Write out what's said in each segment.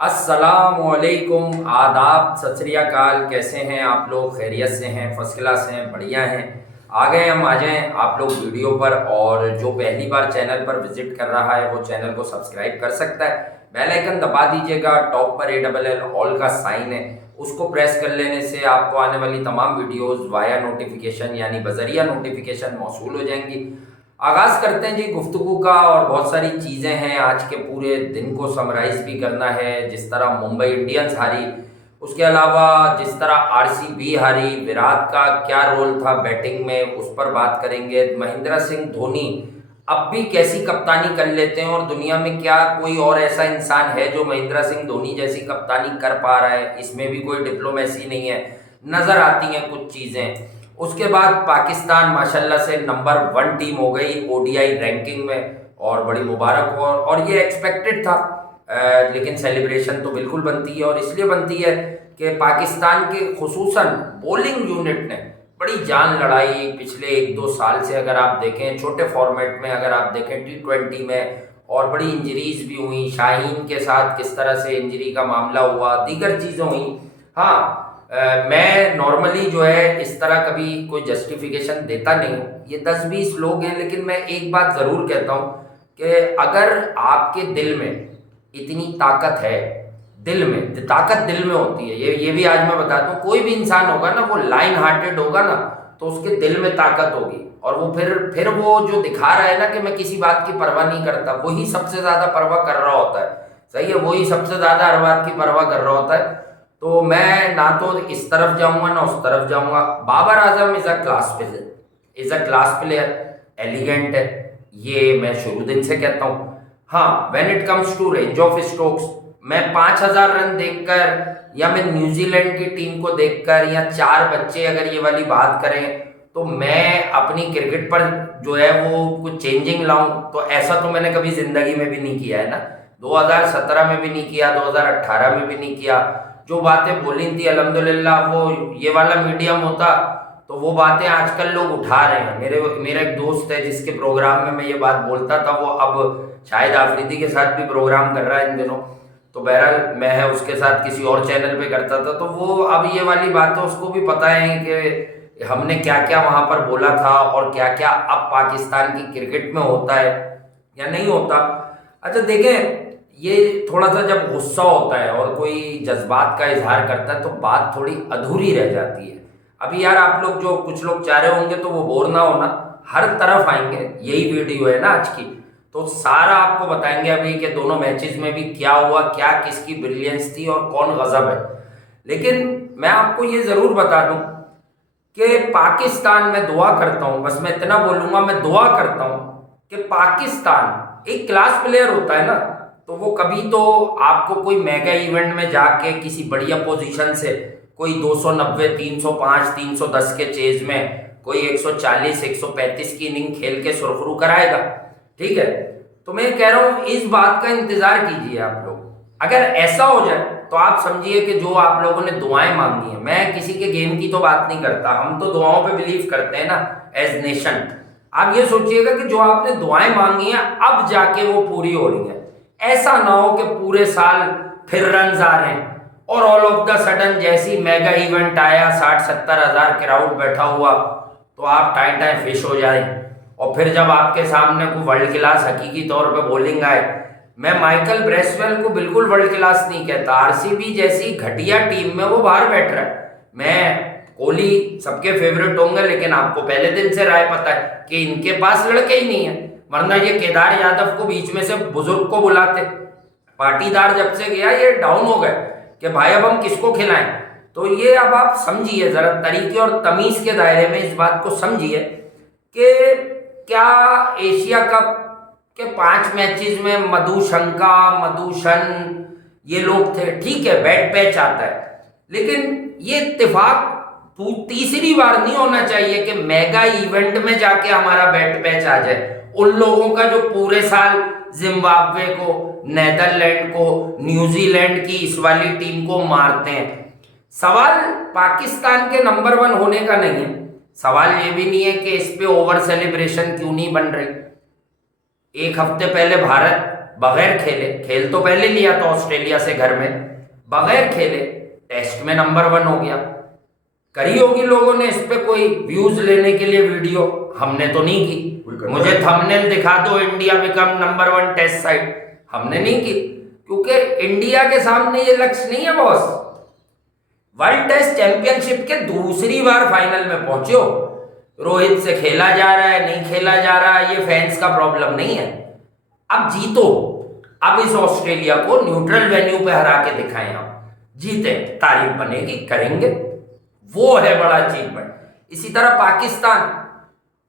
अस्सलामुअलैकुम, आदाब, सत श्री अकाल। कैसे हैं आप लोग? खैरियत से हैं? फर्स्ट क्लास हैं? बढ़िया हैं? आ जाएं आप लोग वीडियो पर। और जो पहली बार चैनल पर विजिट कर रहा है वो चैनल को सब्सक्राइब कर सकता है। बेल आइकन दबा दीजिएगा। टॉप पर ALL ऑल का साइन है, उसको प्रेस कर लेने से आपको आने वाली तमाम वीडियोस वाया नोटिफिकेशन यानी बजरिया नोटिफिकेशन मौसूल हो जाएंगी। आगाज करते हैं जी गुफ्तगू का। और बहुत सारी चीज़ें हैं, आज के पूरे दिन को समराइज भी करना है। जिस तरह मुंबई इंडियंस हारी, उसके अलावा जिस तरह RCB हारी, विराट का क्या रोल था बैटिंग में, उस पर बात करेंगे। महेंद्र सिंह धोनी अब भी कैसी कप्तानी कर लेते हैं और दुनिया में क्या कोई और ऐसा इंसान है जो महेंद्र सिंह धोनी जैसी कप्तानी कर पा रहा है? इसमें भी कोई डिप्लोमेसी नहीं है, नजर आती हैं कुछ चीज़ें। उसके बाद पाकिस्तान माशाल्लाह से नंबर 1 टीम हो गई ODI रैंकिंग में, और बड़ी मुबारक हो। और ये एक्सपेक्टेड था, लेकिन सेलिब्रेशन तो बिल्कुल बनती है। और इसलिए बनती है कि पाकिस्तान के खुसूसन बॉलिंग यूनिट ने बड़ी जान लड़ाई पिछले 1-2 साल से। अगर आप देखें छोटे फॉर्मेट में, अगर आप देखें T20 में, और बड़ी इंजरीज भी हुई। शाहीन के साथ किस तरह से इंजरी का मामला हुआ, दीगर चीज़ें हुई। हाँ, मैं नॉर्मली जो है इस तरह कभी कोई जस्टिफिकेशन देता नहीं हूँ। ये 10-20 लोग हैं, लेकिन मैं एक बात ज़रूर कहता हूँ कि अगर आपके दिल में इतनी ताकत है, दिल में ताकत दिल में होती है। ये भी आज मैं बताता हूँ, कोई भी इंसान होगा ना, वो लाइन हार्टेड होगा ना, तो उसके दिल में ताकत होगी। और वो फिर वो जो दिखा रहा है ना कि मैं किसी बात की परवाह नहीं करता, वही सबसे ज़्यादा परवाह कर रहा होता है। सही है, वही सबसे ज़्यादा हर बात की परवाह कर रहा होता है। तो मैं ना तो इस तरफ जाऊंगा ना उस तरफ जाऊंगा। Babar Azam is a class player, elegant है, ये मैं शुरू दिन से कहता हूँ। हाँ, when it comes to range of strokes, मैं 5000 रन देखकर, या मैं न्यूजीलैंड की टीम को देखकर, या 4 बच्चे, अगर ये वाली बात करें, तो मैं अपनी क्रिकेट पर जो है वो कुछ चेंजिंग लाऊं, तो ऐसा तो मैंने कभी जिंदगी में भी नहीं किया है ना। 2017 में भी नहीं किया, 2018 में भी नहीं किया। जो बातें बोली थी अल्हम्दुलिल्लाह, वो ये वाला मीडियम होता तो वो बातें आजकल लोग उठा रहे हैं। मेरा एक दोस्त है जिसके प्रोग्राम में मैं ये बात बोलता था, वो अब शायद आफरीदी के साथ भी प्रोग्राम कर रहा है इन दिनों। तो बहरहाल मैं उसके साथ किसी और चैनल पे करता था, तो वो अब ये वाली बातें उसको भी पता है कि हमने क्या क्या वहां पर बोला था और क्या क्या अब पाकिस्तान की क्रिकेट में होता है या नहीं होता। अच्छा देखें, ये थोड़ा सा जब गुस्सा होता है और कोई जज्बात का इजहार करता है तो बात थोड़ी अधूरी रह जाती है। अभी यार आप लोग जो कुछ लोग चाह रहे होंगे तो वो बोर ना होना, हर तरफ आएंगे। यही वीडियो है ना आज की, तो सारा आपको बताएंगे अभी कि दोनों मैचेस में भी क्या हुआ, क्या किसकी ब्रिलियंस थी और कौन गजब है। लेकिन मैं आपको ये जरूर बता दूं कि पाकिस्तान, में दुआ करता हूं, बस मैं इतना बोलूंगा, मैं दुआ करता हूं कि पाकिस्तान एक क्लास प्लेयर होता है ना, तो वो कभी तो आपको कोई मेगा इवेंट में जाके किसी बढ़िया पोजीशन से कोई 290, 305, 310 के चेज में कोई 140, 135 की इनिंग खेल के सुरखरू कराएगा। ठीक है, तो मैं कह रहा हूं इस बात का इंतजार कीजिए आप लोग। अगर ऐसा हो जाए तो आप समझिए कि जो आप लोगों ने दुआएं मांगी हैं, मैं किसी के गेम की तो बात नहीं करता, हम तो दुआओं पे बिलीव करते हैं ना एज नेशन। आप ये सोचिएगा कि जो आपने दुआएं मांगी हैं अब जाके वो पूरी हो रही हैं। ऐसा ना हो कि पूरे साल फिर रन आ रहे हैं और ऑल ऑफ द सडन जैसी मेगा इवेंट आया, 60-70 हजार क्राउड बैठा हुआ, तो आप टाई टाई फिश हो जाए। और फिर जब आपके सामने कोई वर्ल्ड क्लास हकीकी तौर पे बॉलिंग आए, मैं माइकल ब्रेसवेल को बिल्कुल वर्ल्ड क्लास नहीं कहता, RCB जैसी घटिया टीम में वो बाहर बैठ रहा है। मैं कोहली सबके फेवरेट होंगे, लेकिन आपको पहले दिन से राय पता है कि इनके पास लड़के ही नहीं है, वरना ये केदार यादव को बीच में से बुजुर्ग को बुलाते। पाटीदार जब से गया ये डाउन हो गए कि भाई अब हम किसको खिलाएं। तो ये अब आप समझिए जरा, तरीके और तमीज के दायरे में इस बात को समझिए कि क्या एशिया कप के 5 मैचेस में मधुशंका, मधुशन, ये लोग थे। ठीक है, बैट पैच आता है, लेकिन ये इत्तेफाक तीसरी बार नहीं होना चाहिए कि मेगा इवेंट में जाके हमारा बैट पैच आ जाए। उन लोगों का जो पूरे साल जिम्बाब्वे को, नेदरलैंड को, न्यूजीलैंड की इस वाली टीम को मारते हैं। सवाल पाकिस्तान के नंबर 1 होने का नहीं है, सवाल ये भी नहीं है कि इस पे ओवर सेलिब्रेशन क्यों नहीं बन रही। एक हफ्ते पहले भारत बगैर खेले, खेल तो पहले लिया था ऑस्ट्रेलिया से घर में, बगैर खेले टेस्ट में नंबर 1 हो गया। करी होगी लोगों ने इस पे कोई व्यूज लेने के लिए वीडियो, हमने तो नहीं की। मुझे थंबनेल दिखा दो, India become number 1 test side, हमने नहीं की, क्योंकि इंडिया के सामने ये लक्ष्य नहीं है बॉस। वर्ल्ड टेस्ट चैंपियनशिप के दूसरी बार फाइनल में पहुंचे हो, रोहित से खेला जा रहा है, नहीं खेला जा रहा है, ये फैंस का प्रॉब्लम नहीं है। अब जीतो, अब इस ऑस्ट्रेलिया को न्यूट्रल वेन्यू पे हरा के दिखाएं, आप जीते, तारीफ बनेगी, करेंगे, वो है बड़ा अचीवमेंट। इसी तरह पाकिस्तान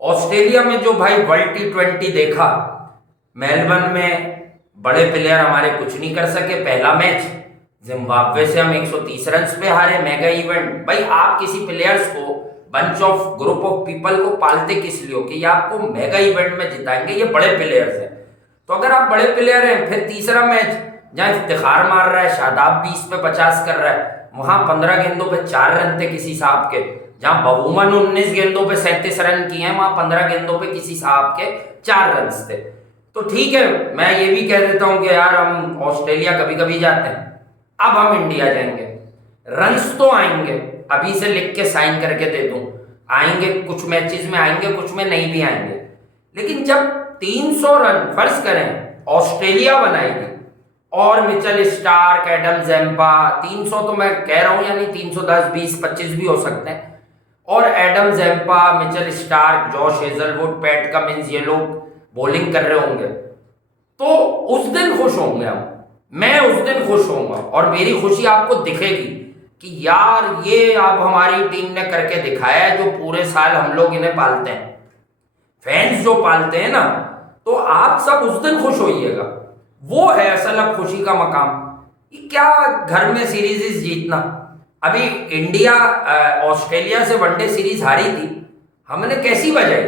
ऑस्ट्रेलिया में जो भाई वर्ल्ड T20 देखा, मेलबर्न में बड़े प्लेयर हमारे कुछ नहीं कर सके। पहला मैच जिम्बाब्वे से हम 130 रन पे हारे, मेगा इवेंट। भाई आप किसी प्लेयर्स को, bunch of group of people को पालते किस लिए हो कि ये आपको मेगा इवेंट में जिताएंगे, ये बड़े प्लेयर्स हैं। तो अगर आप बड़े प्लेयर हैं, फिर तीसरा मैच जहां इफ्तिखार मार रहा है, शादाब 20 पे 50 कर रहा है, वहां 15 गेंदों पे 4 रन थे किसी साहब के। जहां बहुमन 19 गेंदों पे 37 रन किए हैं, वहां 15 गेंदों पे किसी साहब के 4 रन थे। तो ठीक है, मैं ये भी कह देता हूं कि यार हम ऑस्ट्रेलिया कभी कभी जाते हैं, अब हम इंडिया जाएंगे, रन्स तो आएंगे, अभी से लिख के साइन करके दे दूं, आएंगे, कुछ मैचेस में आएंगे, कुछ में नहीं भी आएंगे। लेकिन जब 300 रन फर्ज करें ऑस्ट्रेलिया बनाएगी और मिचेल स्टार्क, एडम ज़ेम्पा, 300 तो मैं कह रहा हूं, यानी 310, 20, 25 भी हो सकते हैं, और Adam Zampa, Mitchell Starc, Josh Hazlewood, Pat Cummins, ये लोग बॉलिंग कर रहे होंगे, तो उस दिन खुश होंगे हम, मैं उस दिन खुश होऊंगा, और मेरी खुशी आपको दिखेगी कि यार ये अब हमारी टीम ने करके दिखाया है जो पूरे साल हम लोग इन्हें पालते हैं, फैंस जो पालते हैं ना, तो आप सब उस दिन खुश होइएगा। वो है असल अब खुशी का मकाम। ये क्या घर में सीरीज जीतना, अभी इंडिया ऑस्ट्रेलिया से वनडे सीरीज हारी थी, हमने कैसी बजाई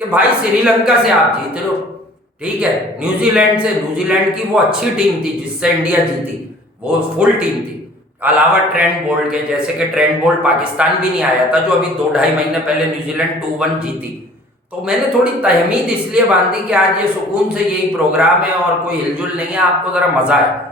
कि भाई श्रीलंका से आप जीत रहे हो, ठीक है, न्यूजीलैंड से, न्यूजीलैंड की वो अच्छी टीम थी जिससे इंडिया जीती, वो फुल टीम थी, अलावा ट्रेंट बोल्ट के, जैसे कि ट्रेंट बोल्ट पाकिस्तान भी नहीं आया था जो अभी 2-2.5 महीने पहले न्यूजीलैंड 2-1 जीती। तो मैंने थोड़ी तहमीद इसलिए बांधी कि आज ये सुकून से यही प्रोग्राम है और कोई हिलजुल नहीं है, आपको जरा मजा है,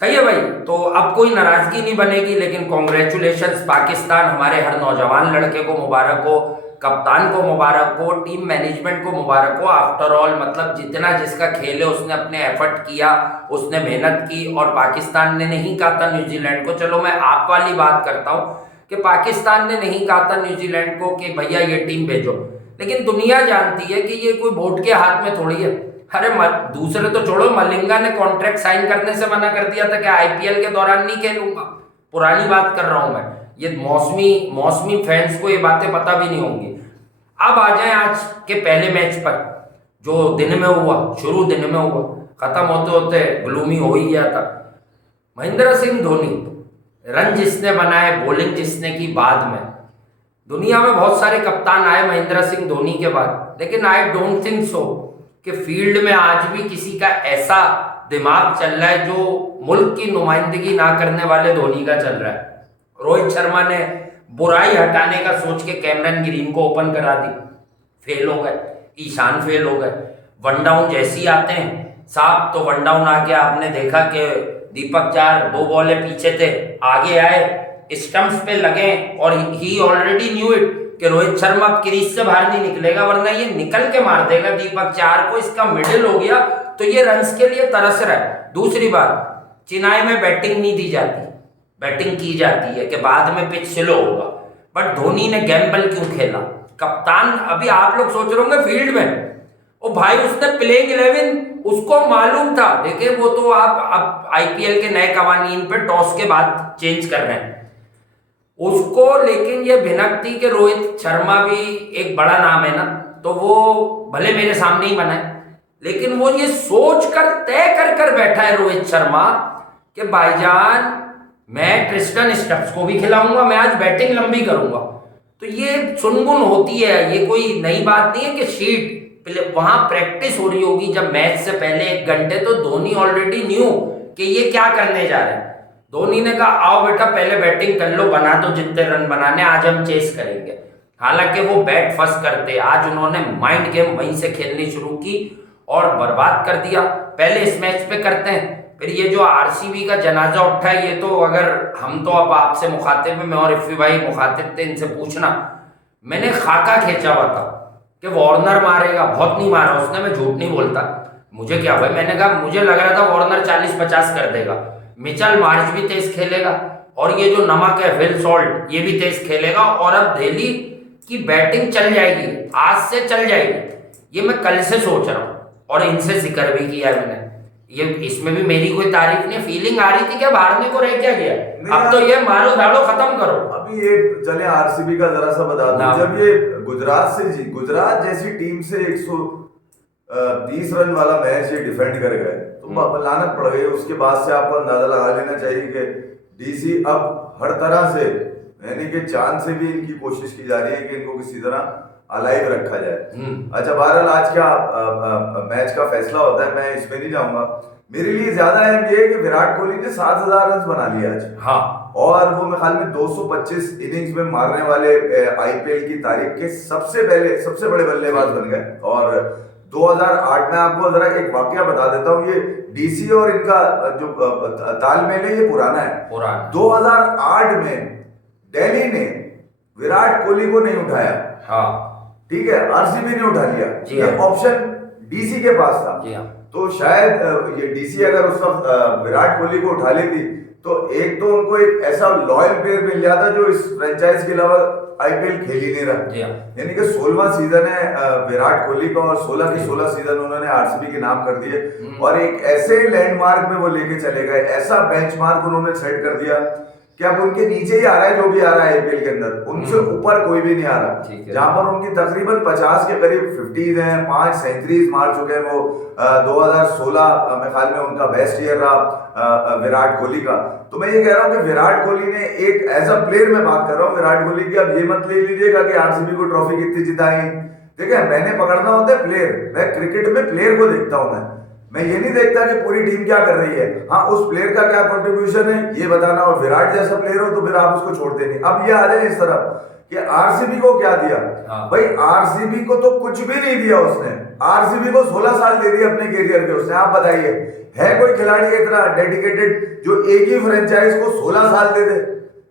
सही है भाई। तो अब कोई नाराजगी नहीं बनेगी, लेकिन कॉन्ग्रेचुलेशंस पाकिस्तान, हमारे हर नौजवान लड़के को मुबारक हो, कप्तान को मुबारक हो, टीम मैनेजमेंट को मुबारक हो। आफ्टर ऑल मतलब जितना जिसका खेल है उसने अपने एफर्ट किया, उसने मेहनत की, और पाकिस्तान ने नहीं कहा था न्यूजीलैंड को, चलो मैं आप वाली बात करता हूँ कि पाकिस्तान ने नहीं कहा था न्यूजीलैंड को कि भैया ये टीम भेजो, लेकिन दुनिया जानती है कि ये कोई बोर्ड के हाथ में थोड़ी है। अरे दूसरे तो छोड़ो, मलिंगा ने कॉन्ट्रैक्ट साइन करने से मना कर दिया था कि आईपीएल के दौरान नहीं खेलूंगा, पुरानी बात कर रहा हूं मैं, ये मौसमी फैंस को ये बातें पता भी नहीं होंगी। अब आ जाए आज के पहले मैच पर, जो दिन में हुआ, शुरू दिन में हुआ, खत्म होते होते ग्लूमी हो ही गया था। महेंद्र सिंह धोनी, रन जिसने बनाए, बॉलिंग जिसने की, बाद में दुनिया में बहुत सारे कप्तान आए महेंद्र सिंह धोनी के बाद, लेकिन आई डोंट थिंक सो कि फील्ड में आज भी किसी का ऐसा दिमाग चल रहा है जो मुल्क की नुमाइंदगी ना करने वाले धोनी का चल रहा है। रोहित शर्मा ने बुराई हटाने का सोच के कैमरन ग्रीन को ओपन करा दी, फेल हो गए, ईशान फेल हो गए। वन डाउन जैसे ही आते हैं साहब, तो वन डाउन आके आपने देखा कि दीपक चार 2 बॉलें पीछे थे, आगे आए, स्टंप्स पे लगे, और ही ऑलरेडी न्यू इट कि रोहित शर्मा अब क्रीज से बाहर नहीं निकलेगा, वरना ये निकल के मार देगा दीपक चार को, इसका मिडिल हो गया, तो ये रन्स के लिए तरस रहा है। दूसरी बात, चेन्नई में बैटिंग नहीं दी जाती, बैटिंग की जाती है कि बाद में पिच स्लो होगा, बट धोनी ने गैम्बल क्यों खेला? कप्तान, अभी आप लोग सोच रहे होंगे फील्ड में, ओ भाई उसने प्लेइंग 11 उसको मालूम था। देखिए वो तो आप अब आईपीएल के नए कवानीन पे टॉस के बाद चेंज कर रहे हैं उसको, लेकिन ये भिनक थी कि रोहित शर्मा भी एक बड़ा नाम है ना, तो वो भले मेरे सामने ही बनाए, लेकिन वो ये सोच कर तय कर बैठा है रोहित शर्मा कि भाईजान मैं ट्रिस्टन स्टब्स को भी खिलाऊंगा, मैं आज बैटिंग लंबी करूंगा। तो ये सुनगुन होती है, ये कोई नई बात नहीं है कि शीट वहां प्रैक्टिस हो रही होगी जब मैच से पहले 1 घंटे, तो धोनी ऑलरेडी न्यू कि ये क्या करने जा रहे हैं। धोनी ने कहा आओ बेटा पहले बैटिंग कर लो, बना दो जितने रन बनाने, आज हम चेस करेंगे। हालांकि वो बैट फर्स्ट करते, आज उन्होंने माइंड गेम वहीं से खेलनी शुरू की और बर्बाद कर दिया। पहले इस मैच पे करते हैं, फिर ये जो आरसीबी का जनाजा उठा है, ये तो अगर हम तो अब आपसे मुखातिब है, मैं और इफ़ी भाई मुखातिब थे, इनसे पूछना, मैंने खाका खींचा हुआ था कि वार्नर मारेगा, बहुत नहीं मारा उसने, मैं झूठ नहीं बोलता, मुझे क्या भाई, मैंने कहा मुझे लग रहा था वार्नर 40-50 कर देगा, मिचेल मार्श भी तेज खेलेगा और ये जो नमक है फिल सॉल्ट ये भी तेज खेलेगा, और अब दिल्ली की बैटिंग चल जाएगी, आज से चल जाएगी, ये मैं कल से सोच रहा हूँ और इनसे जिक्र भी किया है मैंने। ये इसमें भी मेरी कोई तारीफ नहीं, फीलिंग आ रही थी क्या हारने को रह क्या गया, अब तो ये मारो धाड़ो खत्म करो। अभी ये चले आरसीबी का जरा सा बता दूं, जब ये गुजरात जैसी टीम से 130 रन वाला मैच ये डिफेंड कर गए तो लानत पड़ गई। उसके बाद से आपको अंदाजा लगा लेना चाहिए कि डीसी अब हर तरह से, यानी कि चांद से भी इनकी कोशिश की जा रही है कि इनको किसी तरह अलाइव रखा जाए। अच्छा, बहरहाल आज क्या मैच का फैसला होता है, मैं इसमें नहीं जाऊंगा। मेरे लिए ज्यादा अहम ये है कि विराट कोहली ने 7,000 रन बना लिए आज। हाँ, और वो मेरे ख्याल में 225 इनिंग्स में मारने वाले आईपीएल की तारीख के सबसे बड़े बल्लेबाज बन गए। और 2008 में आपको जरा एक वाकया बता देता हूँ, ये डीसी और इनका जो तालमेल है ये पुराना है। 2008 में दिल्ली ने विराट कोहली को नहीं उठाया, हाँ ठीक है, आरसीबी ने उठा लिया, ये ऑप्शन डीसी के पास था। तो शायद ये डीसी अगर उस वक्त विराट कोहली को उठा लेती तो एक तो उनको एक ऐसा लॉयल प्लेयर मिल जाता जो इस फ्रेंचाइज के अलावा आईपीएल खेल ही नहीं रहा। यानी कि 16वां सीजन है विराट कोहली का और 16 के 16 सीजन उन्होंने आरसीबी के नाम कर दिए और एक ऐसे लैंडमार्क में वो लेके चले गए, ऐसा बेंचमार्क उन्होंने सेट कर दिया कि अब उनके नीचे ही आ रहा है जो भी आ रहा है आईपीएल के अंदर, उनसे ऊपर कोई भी नहीं आ रहा। जहां पर उनकी तकरीबन 50 के करीब 50 हैं, 5 सेंचुरीज मार चुके हैं वो। 2016 में ख्याल में उनका बेस्ट ईयर रहा विराट कोहली का। तो मैं ये कह रहा हूँ कि विराट कोहली ने एक एज अ प्लेयर में बात कर रहा हूँ विराट कोहली की, अब ये मत ले लीजिएगा कि आरसीबी को ट्रॉफी कितनी जिताई। देखिए, मैंने पकड़ना होता है प्लेयर, मैं क्रिकेट में प्लेयर को देखता हूँ, मैं ये नहीं देखता कि पूरी टीम क्या कर रही है। हाँ, उस प्लेयर का क्या कंट्रीब्यूशन है ये बताना, और विराट जैसा प्लेयर हो तो फिर आप उसको छोड़ते नहीं। अब ये आ जाए इस तरफ कि आरसीबी को क्या दिया। भाई आरसीबी को तो कुछ भी नहीं दिया उसने, आरसीबी को 16 साल दे दिए अपने कैरियर के उसने। आप बताइए, है कोई खिलाड़ी इतना डेडिकेटेड जो एक ही फ्रेंचाइज को 16 साल दे दे?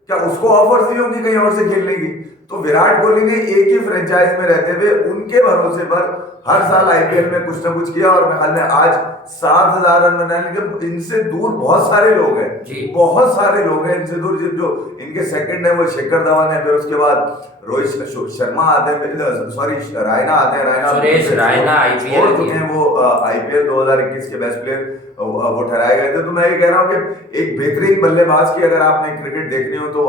क्या उसको ऑफर्स नहीं होंगी कहीं और से खेलने की? तो विराट कोहली ने एक ही फ्रेंचाइज में रहते हुए उनके भरोसे पर हर साल आईपीएल में कुछ ना कुछ किया, और मेरे ख्याल में आज 7,000 रन बनाने के इनसे दूर बहुत सारे लोग हैं, बहुत सारे लोग हैं इनसे दूर। जो इनके सेकंड है वो शिखर धवन है, फिर उसके बाद रोहित शर्मा आते हैं, सॉरी रायना आते हैं, सुरेश रायना आईपीएल हैं, वो आईपीएल 2021 के बेस्ट प्लेयर वो ठहराए गए थे। तो मैं ये कह रहा हूँ कि एक बेहतरीन बल्लेबाज की अगर आपने क्रिकेट देखनी हो तो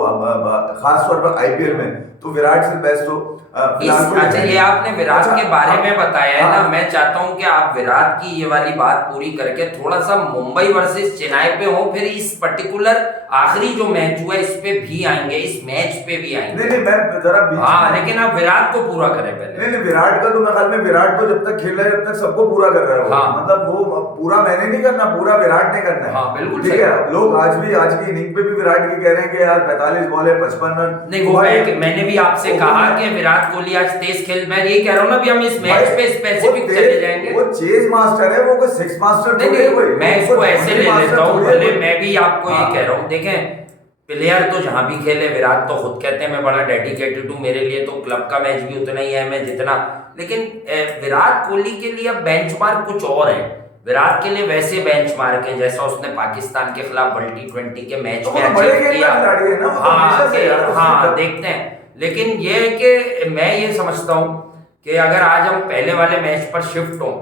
खास तौर पर आईपीएल में तो विराट से बेस्ट हो। अच्छा, ये आपने विराट के बारे में बताया है ना, मैं चाहता हूं कि आप विराट की ये वाली बात पूरी करके थोड़ा सा मुंबई वर्सेस चेन्नई पे हो, फिर इस पर्टिकुलर आखिरी जो मैच हुआ इस पे भी आएंगे, इस मैच पे भी आएंगे। नहीं मैं जरा हाँ, लेकिन आप विराट को पूरा करें पहले। नहीं विराट का तो मैं ख्याल में विराट तो जब तक खेल रहा है जब तक सबको पूरा कर रहा है। हाँ। मतलब वो पूरा मैंने नहीं करना, पूरा विराट ने करना है। हाँ, बिल्कुल ठीक है। लोग आज की इनिंग पे भी विराट की कह रहे हैं कि यार 45 बॉल है 55 रन। नहीं, वो मैंने भी आपसे कहा कि विराट कोहली आज तेज खेल, मैं यही कह रहा हूँ ना, अभी हम इस मैच पे स्पेसिफिक चले जाएंगे। वो चेज मास्टर है, वो कोई सिक्स मास्टर नहीं है। मैं इसको ऐसे ले लेता हूँ, भले मैं भी आपको ये कह रहा हूँ। देखें, प्लेयर तो जहां भी खेले, विराट तो खुद कहते हैं मैं बड़ा डेडिकेटेड हूँ, मेरे लिए तो क्लब का मैच भी उतना ही है मैं जितना, लेकिन विराट कोहली के लिए अब बेंचमार्क कुछ और है। विराट के लिए वैसे बेंचमार्क है जैसा उसने पाकिस्तान के खिलाफ T20 के मैच में अचीव किया। हाँ, देखते हैं। लेकिन ये है कि मैं ये समझता हूँ कि अगर आज हम पहले वाले मैच पर शिफ्ट हों,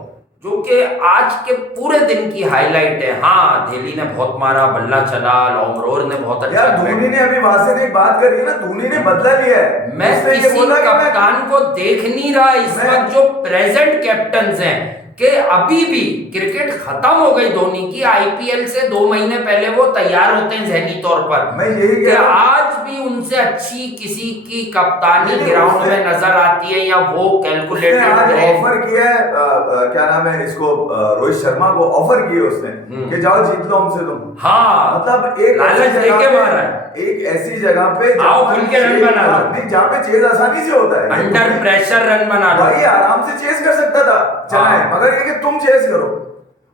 जो कि आज के पूरे दिन की हाईलाइट है। हाँ, दिल्ली ने बहुत मारा, बल्ला चला, लॉन्गरोर ने बहुत अच्छा। यार धोनी ने अभी वहां से एक बात करी है ना, धोनी ने बदला लिया है। मैं किसी कप्तान को देख नहीं रहा इस वक्त जो प्रेजेंट कैप्टन हैं कि अभी भी क्रिकेट खत्म हो गई धोनी की। आईपीएल से 2 महीने पहले वो तैयार होते हैं ज़हनी तौर पर। मैं यही कि आज भी उनसे अच्छी किसी की कप्तानी ग्राउंड में नजर आती है या वो कैलकुलेटेड ऑफर किया है, क्या नाम है इसको, रोहित शर्मा को ऑफर किया उसने कि जाओ जीत लो हमसे तुम। हाँ, मतलब एक लालच देके मारा है। एक ऐसी जगह पे आओ खुल के रन बना लो, नहीं जहाँ पे चेज आसानी से होता है, अंडर प्रेशर रन बना लो। भाई आराम से चेज कर सकता था चलाए, मगर ये कि तुम चेज करो।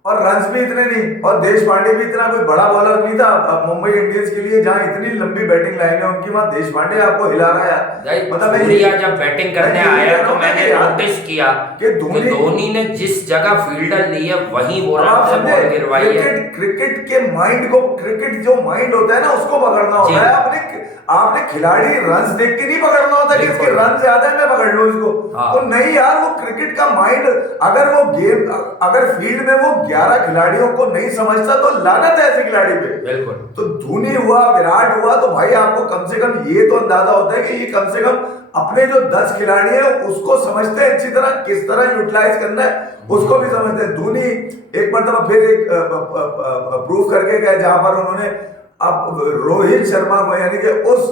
और रन्स भी इतने नहीं, और देश पांडे भी इतना कोई बड़ा बॉलर नहीं था मुंबई इंडियंस के लिए, जहां इतनी लंबी बैटिंग लाइन है उनकी, वहां देश पांडे आपको हिला रहा है। मतलब सूर्या जब बैटिंग करने आया तो मैंने नोटिस किया कि धोनी ने जिस जगह फील्डर ली है वहीं वो बॉल गिरवाई है। क्रिकेट के माइंड को, क्रिकेट जो माइंड होता है ना उसको पकड़ना होता है। आपने खिलाड़ी रन्स देख के नहीं पकड़ना होता कि इसके रन ज्यादा है मैं पकड़ लूं इसको। तो नहीं यार, वो क्रिकेट का माइंड, अगर वो गेम, अगर फील्ड में वो 11 खिलाड़ियों को नहीं समझता तो लानत है ऐसे खिलाड़ी पे। बिल्कुल। तो धोनी हुआ, विराट हुआ, तो भाई आपको कम से कम ये तो अंदाजा होता है कि ये कम से कम अपने जो 10 खिलाड़ी है उसको समझते हैं अच्छी तरह, किस तरह यूटिलाइज करना है उसको भी समझते हैं। धोनी एक मरतबा फिर एक प्रूव करके गए जहां पर उन्होंने अब रोहित शर्मा को, यानी कि उस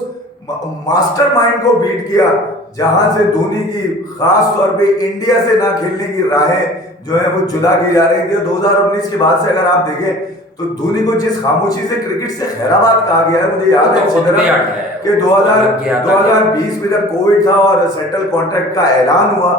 मास्टरमाइंड को बीट किया, जहां से धोनी की खास तौर पे इंडिया से ना खेलने की राहें जो है वो जुदा की जा रही थी। 2019 के बाद से अगर आप देखें तो धोनी को जिस खामोशी से क्रिकेट से खैराबाद कहा गया है, मुझे याद है कि 2020 में जब कोविड था और सेंट्रल कॉन्ट्रैक्ट का ऐलान हुआ,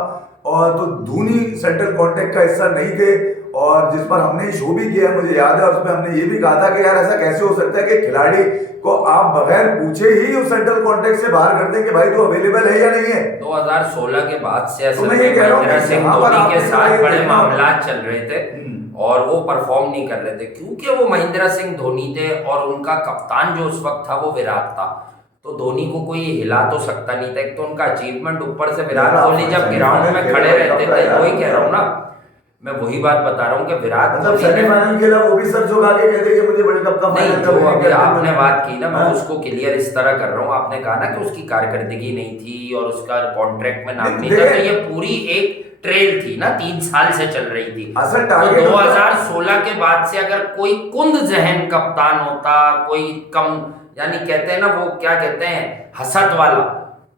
और तो धोनी सेंट्रल कॉन्ट्रैक्ट का हिस्सा नहीं थे, और जिस पर हमने शो भी किया मुझे याद है, उसमें हमने ये भी कहा था कि यार ऐसा कैसे हो सकता है कि खिलाड़ी को आप बगैर पूछे ही उस सेंट्रल कॉन्ट्रैक्ट से बाहर कर दें कि भाई तो अवेलेबल है या नहीं है। 2016 के बाद से असल में महेंद्र सिंह धोनी के साथ बड़े मामला चल रहे थे और वो परफॉर्म नहीं कर रहे थे, क्योंकि वो महेंद्र सिंह धोनी थे और उनका कप्तान जो उस वक्त था वो विराट था। तो धोनी को कोई हिला तो सकता नहीं था। एक तो उनका अचीवमेंट, ऊपर से विराट कोहली जब ग्राउंड में खड़े रहते थे, वही कह रहा हूँ ना, मैं वही बात बता रहा हूँ कि विराट मतलब सेमीफाइनल खेला वो भी सर झुका के कहते कि मुझे वर्ल्ड कप का फाइनल। जो अभी आपने बात की ना, मैं उसको क्लियर इस तरह कर रहा हूँ। आपने कहा ना कि उसकी कारकर्दगी नहीं थी और उसका कॉन्ट्रैक्ट में नाम नहीं था, तो ये पूरी एक ट्रेल थी ना, 3 साल से चल रही थी। तो 2016 के बाद से अगर कोई कुंद जहन कप्तान होता, कोई कम, यानी कहते हैं ना वो क्या कहते हैं, हसद वाला,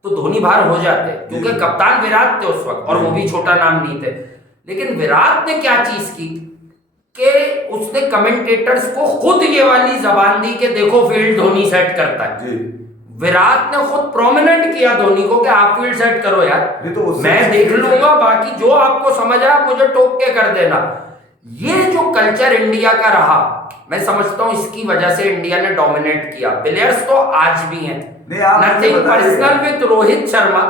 तो धोनी बाहर हो जाते, क्योंकि कप्तान विराट थे उस वक्त और वो भी छोटा नाम नहीं थे। लेकिन विराट ने क्या चीज की कि उसने कमेंटेटर्स को खुद ये वाली जबान दी कि देखो फील्ड धोनी सेट करता है। विराट ने खुद प्रोमिनेंट किया धोनी को कि आप फील्ड सेट करो यार, तो मैं देख लूंगा, बाकी जो आपको समझ आया आप मुझे टोक के कर देना। ये जो कल्चर इंडिया का रहा, मैं समझता हूं इसकी वजह से इंडिया ने डोमिनेट किया। प्लेयर्स तो आज भी हैं, nothing personal with Rohit Sharma,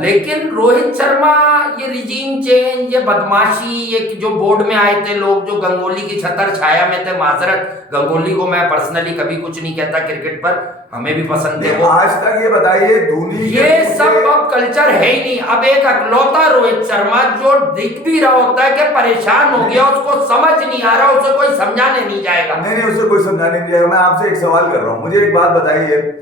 लेकिन रोहित शर्मा ये रिजीम चेंज, ये बदमाशी, ये जो बोर्ड में आए थे लोग जो गंगोली की छतर छाया में थे, माजरत गंगोली को मैं पर्सनली कभी कुछ नहीं कहता क्रिकेट पर, हमें भी पसंद है वो। आज तक ये बताइए धोनी, ये सब अब कल्चर है ही नहीं। अब एक अकलौता रोहित शर्मा जो दिख भी रहा होता है कि परेशान हो गया, उसको समझ नहीं आ रहा, उसे कोई समझाने नहीं जाएगा। नहीं, उसे कोई समझाने नहीं जाएगा। मैं आपसे एक सवाल कर रहा हूँ, मुझे एक बात बताइए,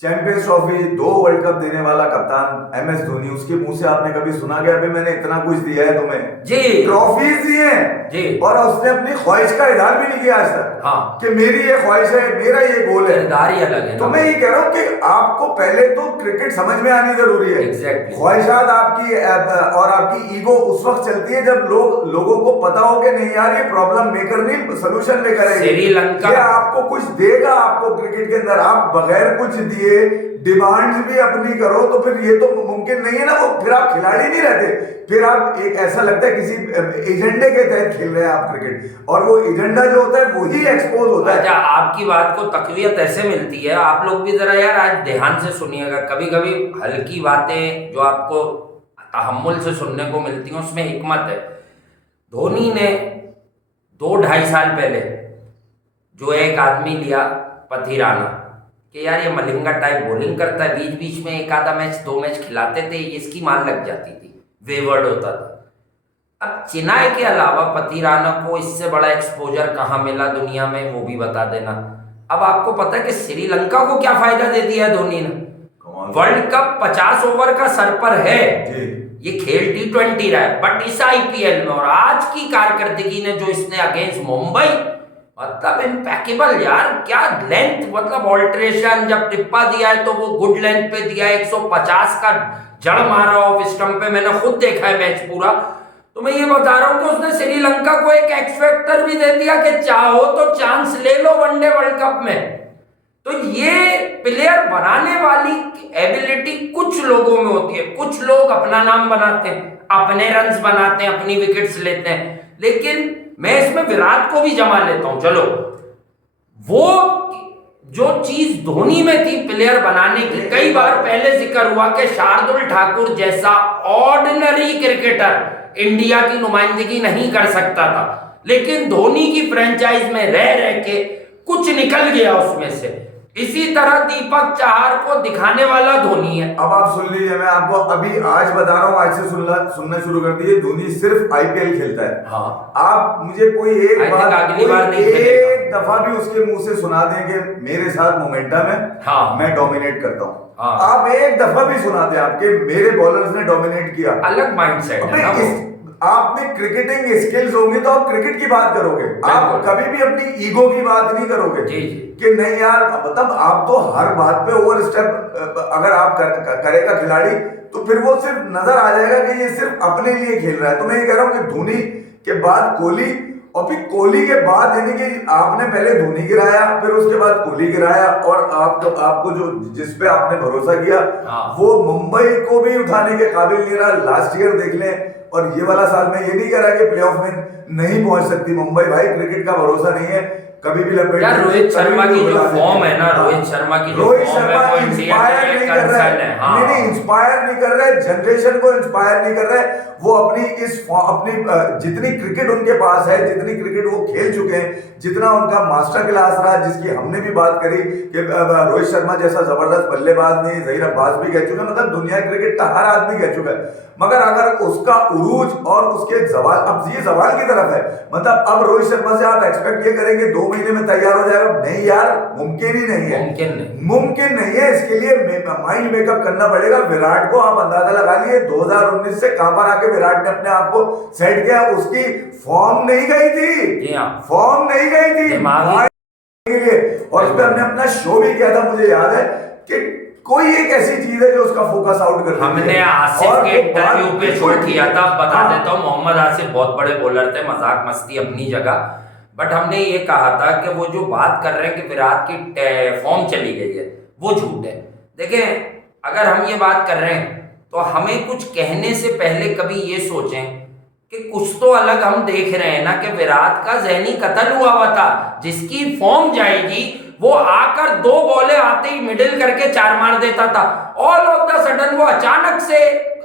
चैंपियंस ट्रॉफी 2 वर्ल्ड कप देने वाला कप्तान एमएस धोनी, उसके मुंह से आपने कभी सुना कि अभी मैंने इतना कुछ दिया है तुम्हें? जी, ट्रॉफीज दी हैं जी, और उसने अपनी ख्वाहिश का इजहार भी नहीं किया आज तक। हाँ, कि मेरी ये ख्वाहिश है, मेरा ये गोल है, इजहार ही अलग है। तो मैं ये कह रहा हूँ कि आपको पहले तो क्रिकेट समझ में आनी जरूरी है। Exactly. ख्वाहिशात आपकी और आपकी ईगो उस वक्त चलती है जब लोगों को पता हो कि नहीं यार ये प्रॉब्लम मेकर नहीं, सोल्यूशन मेकर है। श्रीलंका आपको कुछ देगा, आपको क्रिकेट के अंदर आप बगैर कुछ दिए डिमांड्स भी अपनी करो, तो फिर ये तो मुमकिन नहीं है ना। वो फिर आप खिलाड़ी नहीं रहते, फिर आप एक ऐसा लगता है किसी एजेंडे के तहत खेल रहे हैं आप क्रिकेट, और वो एजेंडा जो होता है वही एक्सपोज होता है। अच्छा, आपकी बात को तकवीयत ऐसे मिलती है, आप लोग भी जरा यार आज ध्यान से सुनिएगा। कभी कभी हल्की बातें जो आपको तहम्मुल से सुनने को मिलती हैं उसमें हिकमत है। धोनी ने 2-2.5 साल पहले जो एक आदमी लिया पथिराना, कि यार ये मलिंगा टाइप बॉलिंग करता है, बीच बीच में एक आधा मैच 2 मैच खिलाते थे, इसकी मान लग जाती थी, वेवर्ड होता था। अब चिनाई के अलावा पथिराना को इससे बड़ा एक्सपोजर कहाँ मिला दुनिया में, वो भी बता देना। अब आपको पता है कि श्रीलंका को क्या फायदा दे दिया है धोनी ने? वर्ल्ड कप 50 ओवर का सर पर है, ये खेल T20 रहा है, बट इस IPL में और आज की कारकर्दगी ने जो इसने अगेंस्ट मुंबई, मतलब इम्पैकेबल यार, क्या लेंथ, मतलब ऑल्ट्रेशन, जब टिप्पा दिया है तो वो गुड लेंथ पे दिया है, 150 का जड़ मारा ऑफ स्टंप पे, मैंने खुद देखा है मैच पूरा। तो मैं ये बता रहा हूं कि उसने श्रीलंका को एक एक्स फैक्टर भी दे दिया कि चाहो तो चांस ले लो वनडे वर्ल्ड कप में। तो ये प्लेयर बनाने वाली एबिलिटी कुछ लोगों में होती है, कुछ लोग अपना नाम बनाते हैं, अपने रन्स बनाते हैं, अपनी विकेट्स लेते हैं, लेकिन मैं इसमें विराट को भी जमा लेता हूं, चलो वो जो चीज धोनी में थी प्लेयर बनाने की, कई बार पहले जिक्र हुआ कि शार्दुल ठाकुर जैसा ऑर्डिनरी क्रिकेटर इंडिया की नुमाइंदगी नहीं कर सकता था, लेकिन धोनी की फ्रेंचाइज में रह रह के कुछ निकल गया उसमें से। इसी तरह दीपक चाहर को दिखाने वाला धोनी है। अब आप सुन लीजिए, मैं आपको अभी आज बता रहा हूँ, आज से सुनना शुरू कर दिए, धोनी सिर्फ आईपीएल खेलता है। हाँ। आप मुझे कोई एक बात, अगली बार नहीं एक दफा भी उसके मुंह से सुना दें कि मेरे साथ मोमेंटम है, हाँ, मैं डोमिनेट करता हूँ। हाँ। आप एक दफा भी सुना दें आपके मेरे बॉलर्स ने डोमिनेट किया, अलग माइंडसेट है ना। आप में क्रिकेटिंग स्किल्स होंगी तो आप क्रिकेट की बात करोगे, आप कभी भी अपनी ईगो की बात नहीं करोगे कि नहीं यार, मतलब आप तो हर बात पे ओवर स्टेप अगर आप करेगा खिलाड़ी तो फिर वो सिर्फ नजर आ जाएगा कि ये सिर्फ अपने लिए खेल रहा है। तो मैं ये कह रहा हूँ कि धोनी के बाद कोहली, और फिर कोहली के बाद यानी कि आपने पहले धोनी गिराया, फिर उसके बाद कोहली गिराया, और आपको जो जिस पे आपने भरोसा किया वो मुंबई को भी उठाने के काबिल नहीं रहा। लास्ट ईयर देख लें, और ये वाला साल में ये नहीं कह रहा कि प्लेऑफ में नहीं पहुंच सकती मुंबई। भाई क्रिकेट का भरोसा नहीं है, कभी भी लपेट। यार रोहित शर्मा की जो फॉर्म है ना, रोहित शर्मा की जो फॉर्म है वो इंस्पायर नहीं कर रहा है। नहीं इंस्पायर नहीं कर रहा है, जनरेशन को इंस्पायर नहीं कर रहा है। वो अपनी जितनी क्रिकेट उनके पास है, जितनी क्रिकेट वो खेल चुके हैं, जितना उनका मास्टर क्लास रहा, जिसकी हमने भी बात करी कि रोहित शर्मा जैसा जबरदस्त बल्लेबाज नहीं, जहीर अब्बास भी कह चुके हैं, मतलब दुनिया क्रिकेट का हर आदमी कह चुका है। मगर अगर उसका उरूज और उसके जवाल, अब ये जवाल की तरफ है, मतलब अब रोहित शर्मा से आप एक्सपेक्ट ये करेंगे 2 महीने में तैयार हो जाएगा, नहीं यार, मुमकिन ही नहीं है, मुमकिन नहीं है। इसके लिए माइंड मेकअप करना पड़ेगा। विराट को आप अंदाजा लगा लिए 2019 से कहां पर आके विराट ने अपने आप को सेट किया। उसकी फॉर्म नहीं गई थी, फॉर्म नहीं गई थी के लिए, और उस पर हमने अपना शो भी किया था। मुझे याद है कि कोई एक ऐसी चीज है जो उसका फोकस आउट कर, हमने आसिफ के इंटरव्यू पे शो किया था। बता देता हूँ, मोहम्मद आसिफ बहुत बड़े बॉलर थे, मजाक मस्ती अपनी जगह, बट हमने ये कहा था कि वो जो बात कर रहे हैं कि विराट की फॉर्म चली गई है, वो झूठ है। देखें, अगर हम ये बात कर रहे हैं तो हमें कुछ कहने से पहले कभी ये सोचें कि कुछ तो अलग हम देख रहे हैं ना, कि विराट का ज़हनी कत्ल हुआ था। जिसकी फॉर्म जाएगी वो आकर 2 बॉलें आते ही मिडिल करके 4 मार देता था, ऑल ऑफ द सडन वो अचानक से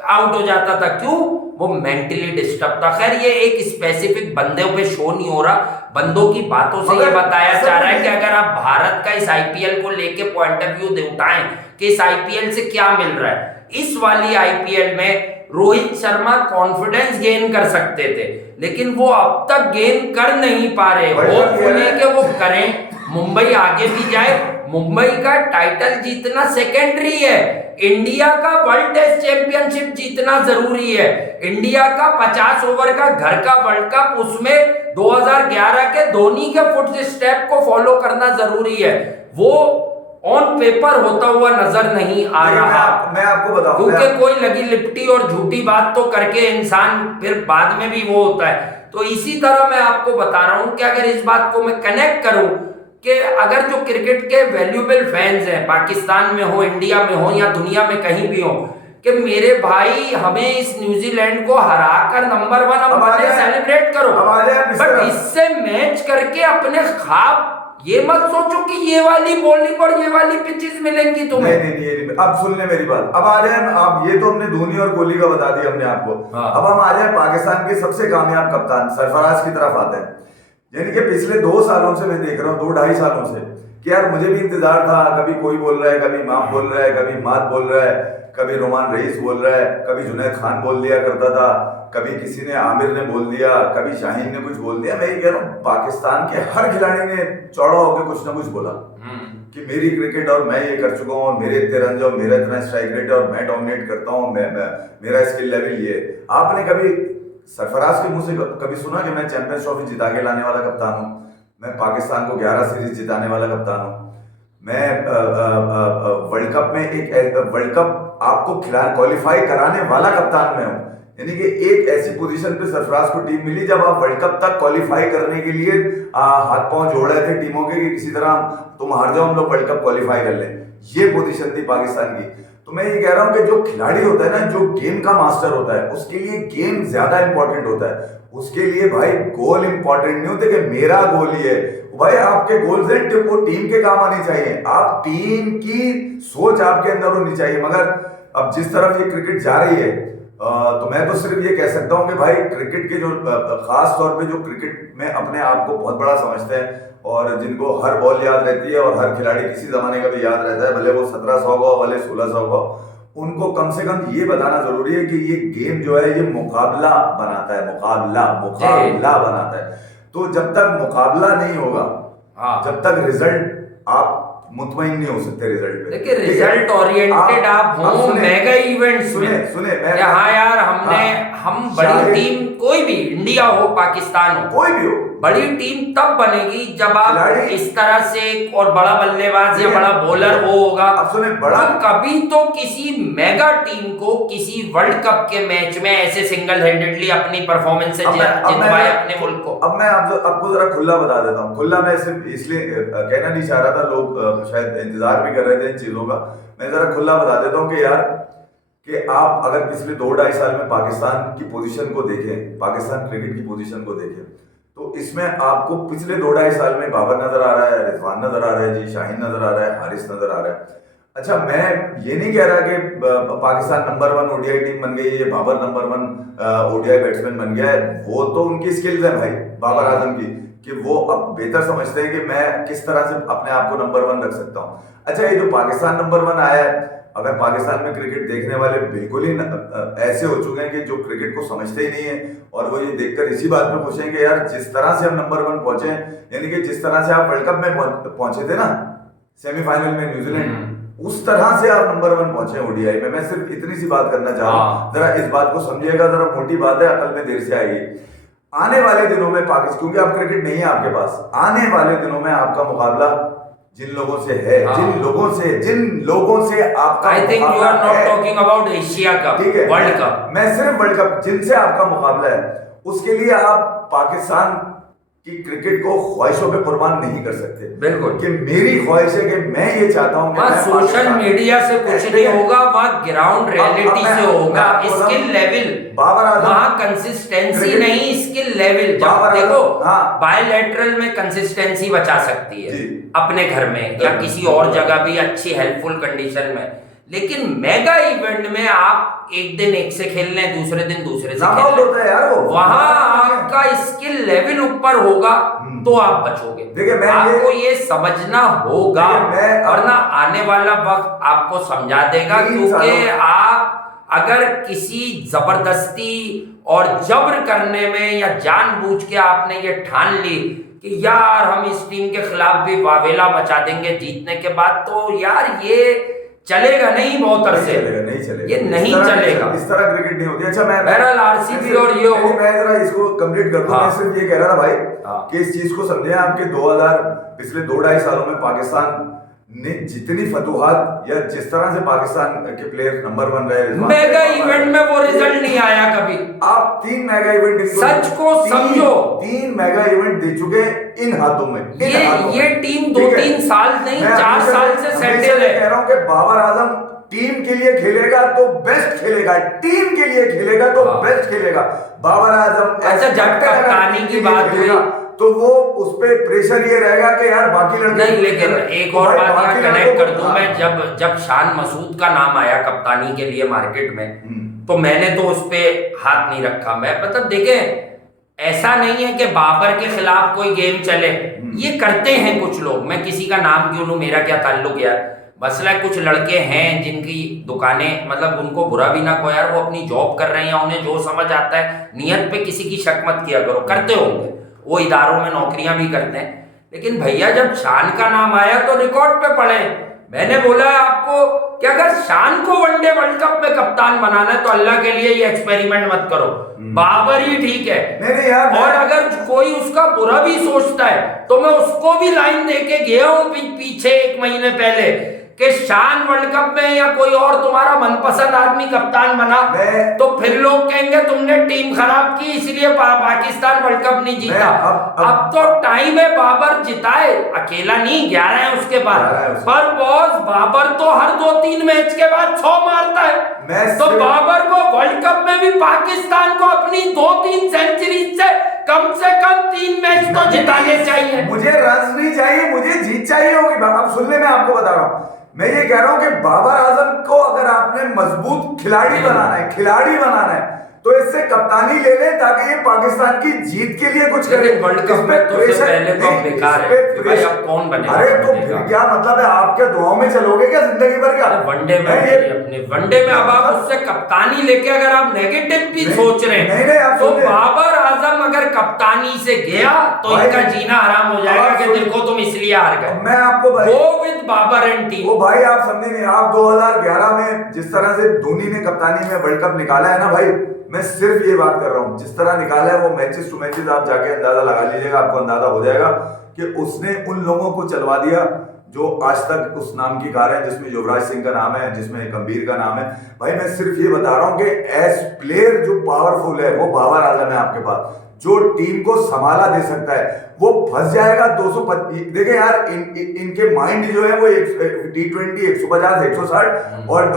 आउट हो जाता था। क्यों? वो मेंटली डिस्टर्ब था। खैर, ये एक स्पेसिफिक बंदे पे शो नहीं हो रहा, बंदों की बातों से ये बताया जा रहा है कि अगर आप भारत का इस आईपीएल को लेके पॉइंट ऑफ व्यू उठाएं कि इस आईपीएल से क्या मिल रहा है, इस वाली आईपीएल में रोहित शर्मा कॉन्फिडेंस गेन कर सकते थे, लेकिन वो अब तक गेन कर नहीं पा रहे। होपफुली कि वो करें, मुंबई आगे भी जाए। मुंबई का टाइटल जीतना सेकेंडरी है, इंडिया का वर्ल्ड टेस्ट चैंपियनशिप जीतना जरूरी है। इंडिया का 50 ओवर का घर का वर्ल्ड कप, उसमें 2011 के धोनी के फुट स्टेप को फॉलो करना जरूरी है। वो ऑन पेपर होता हुआ नजर नहीं आ रहा। मैं आपको बताऊं, क्योंकि कोई लगी लिपटी और झूठी बात तो करके इंसान फिर बाद में भी वो होता है। तो इसी तरह मैं आपको बता रहा हूं कि अगर इस बात को मैं कनेक्ट करूं कि अगर जो क्रिकेट के वैल्यूएबल फैंस हैं, पाकिस्तान में हो, इंडिया में हो या दुनिया में कहीं भी हो, कि मेरे भाई हमें इस न्यूजीलैंड को हराकर नंबर 1 सेलिब्रेट करो, बट इससे मैच करके अपने ख्वाब ये मत सोचो कि ये वाली बॉलिंग और ये वाली पिचेस मिलेंगी तुम्हें। नहीं, अब सुन ले मेरी बात। अब आ जाए, आप ये तो हमने धोनी और कोहली का बता दिया हमने आपको। अब हम आ जाए पाकिस्तान के सबसे कामयाब कप्तान सरफराज की तरफ आते हैं। यानी कि पिछले 2 सालों से मैं देख रहा हूँ, 2-2.5 सालों से, कि यार मुझे भी इंतजार था, कभी कोई बोल रहा है, कभी इमाम बोल रहा है, कभी मात बोल रहा है, कभी रोमान रईस बोल रहा है, कभी जुनैद खान बोल दिया करता था, कभी किसी ने आमिर ने बोल दिया, कभी शाहीन ने कुछ बोल दिया। मैं ये कह रहा हूँ, पाकिस्तान के हर खिलाड़ी ने चौड़ा होकर कुछ ना कुछ बोला कि मेरी क्रिकेट और मैं ये कर चुका हूँ, मेरे इतने रन जो, मेरा इतना स्ट्राइक रेट और मैं डोमिनेट करता हूँ, मेरा स्किल लेवल ये। आपने कभी सरफराज के मुंह से कभी सुना कि मैं चैंपियंस ट्रॉफी जिता के लाने वाला कप्तान हूँ, मैं पाकिस्तान को 11 सीरीज जिताने वाला कप्तान हूँ, मैं वर्ल्ड कप में वर्ल्ड कप आपको क्वालिफाई कराने वाला कप्तान मैं हूँ? यानी कि एक ऐसी पोजीशन पे सरफराज को टीम मिली जब आप वर्ल्ड कप तक क्वालिफाई करने के लिए हाथ पांव जोड़ रहे थे टीमों के कि किसी तरह तुम हार जाओ, हम लोग वर्ल्ड कप क्वालिफाई कर लें। ये पोजीशन थी पाकिस्तान की। तो मैं ये कह रहा हूं कि जो खिलाड़ी होता है ना, जो गेम का मास्टर होता है, उसके लिए गेम ज्यादा इंपॉर्टेंट होता है। उसके लिए भाई गोल इंपॉर्टेंट नहीं होते कि मेरा गोल ही है भाई। आपके गोल्स हैं वो टीम के काम आने चाहिए, आप टीम की सोच आपके अंदर होनी चाहिए। मगर अब जिस तरफ ये क्रिकेट जा रही है तो मैं तो सिर्फ ये कह सकता हूं कि भाई क्रिकेट के जो खास तौर पे जो क्रिकेट में अपने आप को बहुत बड़ा समझते हैं और जिनको हर बॉल याद रहती है और हर खिलाड़ी किसी जमाने का भी याद रहता है, भले वो 1700 का भले 1600 का, उनको कम से कम ये बताना जरूरी है कि ये गेम जो है ये मुकाबला बनाता है, मुकाबला बनाता है। तो जब तक मुकाबला नहीं होगा, जब तक रिजल्ट आप मुतमईन नहीं हो सकते रिजल्ट पे। देखिए रिजल्ट ओरिएंटेड आप हो, मेगा इवेंट्स में सुने हाँ यार हम बड़ी टीम, कोई भी इंडिया हो पाकिस्तान हो कोई भी हो, बड़ी टीम तब बनेगी जब आप इस तरह से और बड़ा बल्लेबाज या बड़ा बॉलर होगा। अब सुने बड़ा तो कभी तो किसी मेगा टीम को किसी वर्ल्ड कप के मैच में ऐसे सिंगल हैंडेडली अपनी परफॉर्मेंस से जितवाए अपने मुल्क को। अब मैं आपको जरा खुला बता देता हूँ। खुला मैं सिर्फ इसलिए कहना नहीं चाह रहा था, लोग शायद इंतजार भी कर रहे थे इन चीजों का। मैं जरा खुला बता देता हूँ कि यार कि आप अगर पिछले 2-2.5 साल में पाकिस्तान की पोजीशन को देखें, पाकिस्तान क्रिकेट की पोजीशन को देखें, तो इसमें आपको पिछले 2-2.5 साल में बाबर नजर आ रहा है, रिजवान नजर आ रहा है, जी शाहीन नजर आ रहा है, हारिस नजर आ रहा है। अच्छा, मैं ये नहीं कह रहा कि पाकिस्तान नंबर 1 ओडीआई टीम बन गई है, बाबर नंबर 1 ओडीआई बैट्समैन बन गया है। वो तो उनकी स्किल्स है भाई बाबर आजम की, कि वो अब बेहतर समझते हैं कि मैं किस तरह से अपने आप को नंबर 1 रख सकता हूँ। अच्छा, ये जो पाकिस्तान नंबर 1 आया है, अगर पाकिस्तान में क्रिकेट देखने वाले बिल्कुल ही ऐसे हो चुके हैं कि जो क्रिकेट को समझते ही नहीं है और वो ये देखकर इसी बात में खुश हैं कि यार जिस तरह से हम नंबर 1 पहुंचे, यानी कि जिस तरह से आप वर्ल्ड कप में पहुंचे थे ना सेमीफाइनल में न्यूजीलैंड, उस तरह से आप नंबर 1 पहुंचे ओडीआई में। मैं सिर्फ इतनी सी बात करना चाह रहा हूं, जरा इस बात को समझिएगा, जरा मोटी बात है, अकल में देर से आएगी। आने वाले दिनों में पाकिस्तान, क्योंकि अब क्रिकेट नहीं है आपके पास, आने वाले दिनों में आपका मुकाबला जिन लोगों से है, जिन लोगों से आपका, I think you are not talking about Asia cup, world cup, मैं सिर्फ वर्ल्ड कप, जिनसे आपका मुकाबला है, उसके लिए आप पाकिस्तान की क्रिकेट को ख्वाहिशों पे कुर्बान नहीं कर सकते। बिल्कुल, कि मेरी ख्वाहिश है कि मैं ये चाहता हूं कि सोशल मीडिया से कुछ नहीं होगा, वहाँ ग्राउंड रियलिटी से होगा, स्किल लेवल, वहाँ कंसिस्टेंसी नहीं, स्किल लेवल। देखो बायलैटरल में कंसिस्टेंसी बचा सकती है अपने घर में या किसी और जगह भी अच्छी हेल्पफुल कंडीशन में, लेकिन मेगा इवेंट में आप एक दिन एक से खेल लें, दूसरे दिन दूसरे से खेल लें, वहां आपका स्किल लेवल ऊपर होगा तो आप बचोगे। देखिए, आपको ये समझना होगा, वरना आने वाला वक्त आपको समझा देगा। क्योंकि आप अगर किसी जबरदस्ती और जबर करने में या जानबूझ के आपने ये ठान ली कि यार हम इस टीम के खिलाफ भी वावेला मचा देंगे जीतने के बाद, तो यार ये चलेगा नहीं, बहुत अरसे नहीं चलेगा, ये नहीं चलेगा, इस तरह क्रिकेट नहीं होती। अच्छा, मैं बहरहाल आरसीबी और ये हो, मैं जरा इसको कंप्लीट कर दूं। मैं सिर्फ ये कह रहा था भाई कि इस चीज को समझे आपके पिछले 2-2.5 सालों में पाकिस्तान ने जितनी फतूहात या जिस तरह से पाकिस्तान के प्लेयर नंबर 1 रहे, मेगा इवेंट में वो रिजल्ट नहीं आया कभी। आप 3 मेगा इवेंट, सच को समझो, 3 मेगा इवेंट दे चुके इन हाथों में। ये टीम 2-3 साल नहीं 4 साल से सेटल है। कह रहा हूं कि बाबर आजम टीम के लिए खेलेगा तो बेस्ट खेलेगा, टीम के लिए खेलेगा तो बेस्ट खेलेगा बाबर आजम। अच्छा, जब कप्तानी की बात हुई तो वो उस पे प्रेशर ये रहेगा कि यार बाकी लड़के नहीं, लेकिन एक और बात यहाँ कनेक्ट कर दूं मैं, जब शान मसूद का नाम आया कप्तानी के लिए मार्केट में, तो मैंने तो उस पे हाथ नहीं रखा। मैं मतलब देखें, ऐसा नहीं है कि बाबर के खिलाफ कोई गेम चले, ये करते हैं कुछ लोग, मैं किसी का नाम क्यों लूं, मेरा क्या ताल्लुक यार। मसला कुछ लड़के हैं जिनकी दुकानें, मतलब उनको बुरा भी ना को यार, वो अपनी जॉब कर रहे हैं या उन्हें जो समझ आता है, नियत पे किसी की शक मत किया करो, करते होंगे वो इदारों में नौकरियां भी करते हैं। लेकिन भैया जब शान का नाम आया तो रिकॉर्ड पे पढ़े, मैंने बोला आपको कि अगर शान को वनडे वर्ल्ड कप में कप्तान बनाना है तो अल्लाह के लिए ये एक्सपेरिमेंट मत करो, बाबर ही ठीक है। नहीं यार, और अगर कोई उसका बुरा भी सोचता है तो मैं उसको भी लाइन देके गया हूं पीछे 1 महीने पहले कि शान वर्ल्ड कप में या कोई और तुम्हारा मनपसंद आदमी कप्तान बना तो फिर लोग कहेंगे तुमने टीम खराब की इसलिए पाकिस्तान वर्ल्ड कप नहीं जीता। अब तो टाइम है बाबर जिताए, अकेला नहीं, 11 है उसके बाद, पर बॉस बाबर तो हर 2-3 मैच के बाद 100 मारता है। तो बाबर को वर्ल्ड कप में भी पाकिस्तान को अपनी 2-3 सेंचुरी से कम 3 मैच तो जिताने चाहिए। मुझे रन नहीं चाहिए, मुझे जीत चाहिए होगी। अब सुनने में आपको बता रहा हूं, मैं ये कह रहा हूं कि बाबर आजम को अगर आपने मजबूत खिलाड़ी बनाना है तो इससे कप्तानी ले ले ताकि ये पाकिस्तान की जीत के लिए कुछ करे। वर्ल्ड कप में तो पहले तो बेकार है भाई, अब कौन बनेगा? अरे तो फिर क्या मतलब है, आपके दुआओं में चलोगे क्या जिंदगी भर? क्या वनडे में अपने वनडे में अब आप उससे कप्तानी लेके अगर आप नेगेटिव भी सोच रहे हैं तो बाबर आजम अगर कप्तानी से गया तो इनका जीना हराम हो जाएगा कि देखो तुम इसलिए हार गए। मैं आपको go with Babar and team. वो भाई आप समझे नहीं, आप 2011 में जिस तरह से धोनी ने कप्तानी में वर्ल्ड कप निकाला है ना भाई, मैं सिर्फ ये बात कर रहा हूं, जिस तरह निकाला है वो मैचेस टू मैचेस आप जाके अंदाजा लगा लीजिएगा, आपको अंदाजा हो जाएगा कि उसने उन लोगों को चलवा दिया जो आज तक उस नाम की कार है, जिसमें युवराज सिंह का नाम है, जिसमें गंभीर का नाम है। भाई मैं सिर्फ ये बता रहा हूं कि एज प्लेयर जो पावरफुल है वो बाबर आजम है आपके पास, जो टीम को संभाला दे सकता है। वो फंस जाएगा 225। देखिए यार इनके माइंड जो है वो T20 150 160 और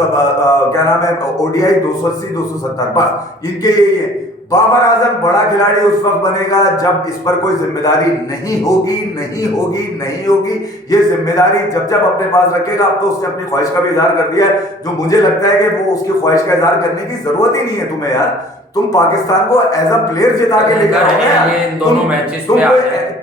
क्या नाम है ODI 280 270 बस इनके यही है। बाबर आजम बड़ा खिलाड़ी उस वक्त बनेगा जब इस पर कोई जिम्मेदारी नहीं होगी। ये जिम्मेदारी जब अपने पास रखेगा। अब तो उसने अपनी ख्वाहिश का भी इजहार कर दिया है, जो मुझे लगता है कि वो उसकी ख्वाहिश का इजहार करने की जरूरत ही नहीं है तुम्हें यार। तुम पाकिस्तान को एज अ प्लेयर जिता के लेकर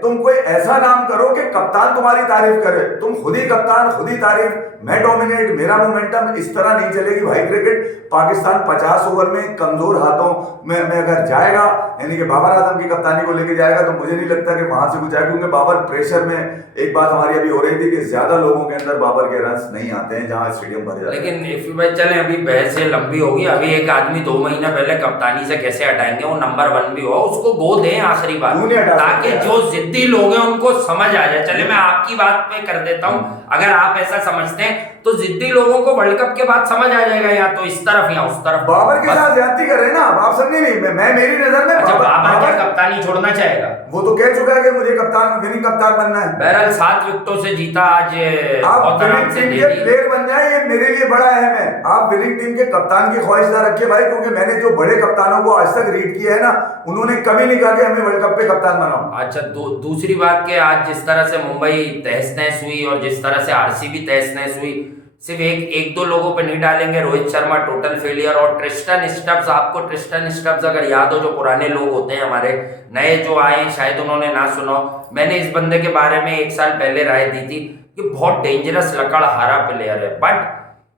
तुम कोई ऐसा नाम करो कि कप्तान तुम्हारी तारीफ करे। तुम खुद ही कप्तान, खुद ही तारीफ, मैं डोमिनेट, मेरा मोमेंटम। इस तरह नहीं चलेगी भाई क्रिकेट। पाकिस्तान 50 ओवर में कमजोर हाथों में अगर जाएगा, यानी कि बाबर आजम की कप्तानी को लेके जाएगा, तो मुझे नहीं लगता कि वहां से कुछ आएगा, क्योंकि बाबर प्रेशर में एक बात हमारी अभी हो रही थी कि ज्यादा लोगों के अंदर बाबर के रन्स नहीं आते हैं जहां स्टेडियम भर जाता है। लेकिन इफ भाई चले, अभी बहस लंबी होगी। अभी एक आदमी 2 महीना पहले कप्तानी से कैसे हटाएंगे, वो नंबर 1 भी हो, उसको गो दें आखिरी बार, ताकि जो जिद्दी लोग हैं उनको समझ आ जाए। चले मैं आपकी बात पे कर देता हूं, अगर आप ऐसा समझते हैं तो जिद्दी लोगों को वर्ल्ड कप के बाद समझ आ जाएगा, या तो इस तरफ या उस तरफ। बाबर के साथ ज्यादती कर रहे हैं ना आप समझे नहीं। मैं मेरी नजर में बाबर क्या कप्तानी छोड़ना चाहेगा? वो तो कह चुका है कि मुझे कप्तान, विनिंग कप्तान बनना है। बहरहाल 7 विकेटों से जीता आज। आप विनिंग टीम के प्लेयर बन जाए, ये मेरे लिए बड़ा अहम है। आप विनिंग टीम के कप्तान की ख्वाहिश ना रखिए भाई, क्योंकि मैंने जो बड़े कप्तानों को आज तक रीड किया है ना, उन्होंने कभी नहीं कहा कि हमें वर्ल्ड कप पे कप्तान बनाओ। अच्छा, दूसरी बात कि आज जिस तरह से मुंबई तहस नहस हुई और जिस तरह से RCB तहस नहस हुई, सिर्फ एक दो लोगों पे नहीं डालेंगे। रोहित शर्मा टोटल फेलियर, और ट्रिस्टन स्टब्स, आपको ट्रिस्टन स्टब्स अगर याद हो, जो पुराने लोग होते हैं हमारे, नए जो आए शायद उन्होंने ना सुना, मैंने इस बंदे के बारे में 1 साल पहले राय दी थी कि बहुत डेंजरस लकड़हारा प्लेयर है। बट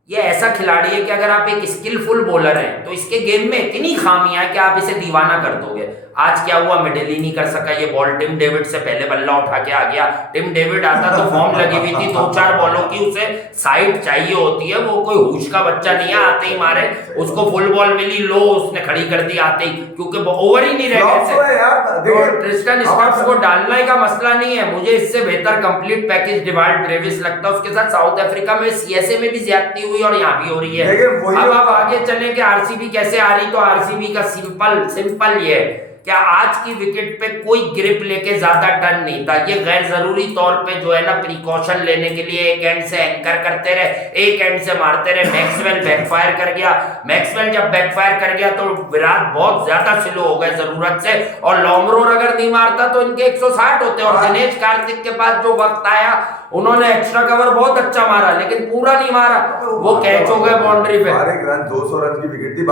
ये ऐसा खिलाड़ी है कि अगर आप एक स्किलफुल बॉलर हैं तो इसके गेम में इतनी खामियां है कि आप इसे दीवाना कर दोगे। आज क्या हुआ, मिडिल ही नहीं कर सका ये बॉल। टिम डेविड से पहले बल्ला उठा के आ गया। टिम डेविड आता तो फॉर्म लगी हुई थी, 2-4 बॉलों की उसे साइड चाहिए होती है। वो कोई होश का बच्चा नहीं है, आते ही मारे, उसको फुल बॉल मिली, लो उसने खड़ी कर दी आते ही, क्योंकि ओवर ही नहीं रह गए। ट्रिस्टन स्टब्स को डालने का मसला नहीं है, मुझे इससे बेहतर कंप्लीट पैकेज डिवाल्ड ब्रेविस लगता है। उसके साथ साउथ अफ्रीका में CSA में भी ज्यादती हुई और यहाँ भी हो रही है। अब आप आगे चले कि RCB कैसे आ रही, तो RCB का सिंपल ये है, क्या आज की विकेट पे कोई ग्रिप लेके ज्यादा टर्न नहीं था। ये गैर जरूरी तौर पे जो है ना प्रिकॉशन लेने के लिए एक एंड से एंकर करते रहे, एक एंड से मारते रहे। मैक्सवेल बैकफायर कर गया। मैक्सवेल जब बैकफायर कर गया तो विराट बहुत ज्यादा स्लो हो गए जरूरत से, और लॉमरोर अगर नहीं मारता तो इनके 160 होते। और दिनेश कार्तिक के पास जो वक्त आया, उन्होंने एक्स्ट्रा कवर बहुत अच्छा मारा, लेकिन पूरा नहीं मारा, वो कैच हो गए बाउंड्री पे। 200 रन की विकेट थी।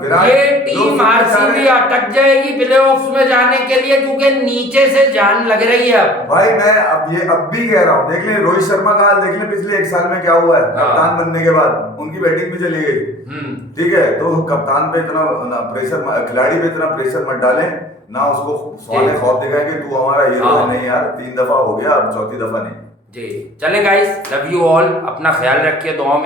विराट, ये टीम RCB अटक जाएगी प्लेऑफ्स में जाने के लिए, क्योंकि नीचे से जान लग रही है। भाई मैं अब भी कह रहा हूँ, देख ले रोहित शर्मा का हाल, देख ले पिछले 1 साल में क्या हुआ है। कप्तान बनने के बाद उनकी बैटिंग भी चली गई, ठीक है। तो कप्तान पे इतना प्रेशर, खिलाड़ी पे इतना प्रेशर मत डालें ना, उसको सवाल खौफ दिखाएं कि तू हमारा हीरो है। नहीं यार, 3 दफा हो गया, अब 4थी दफा नहीं। जी चलें गाइस, लव यू ऑल, अपना ख्याल रखिए, दुआ में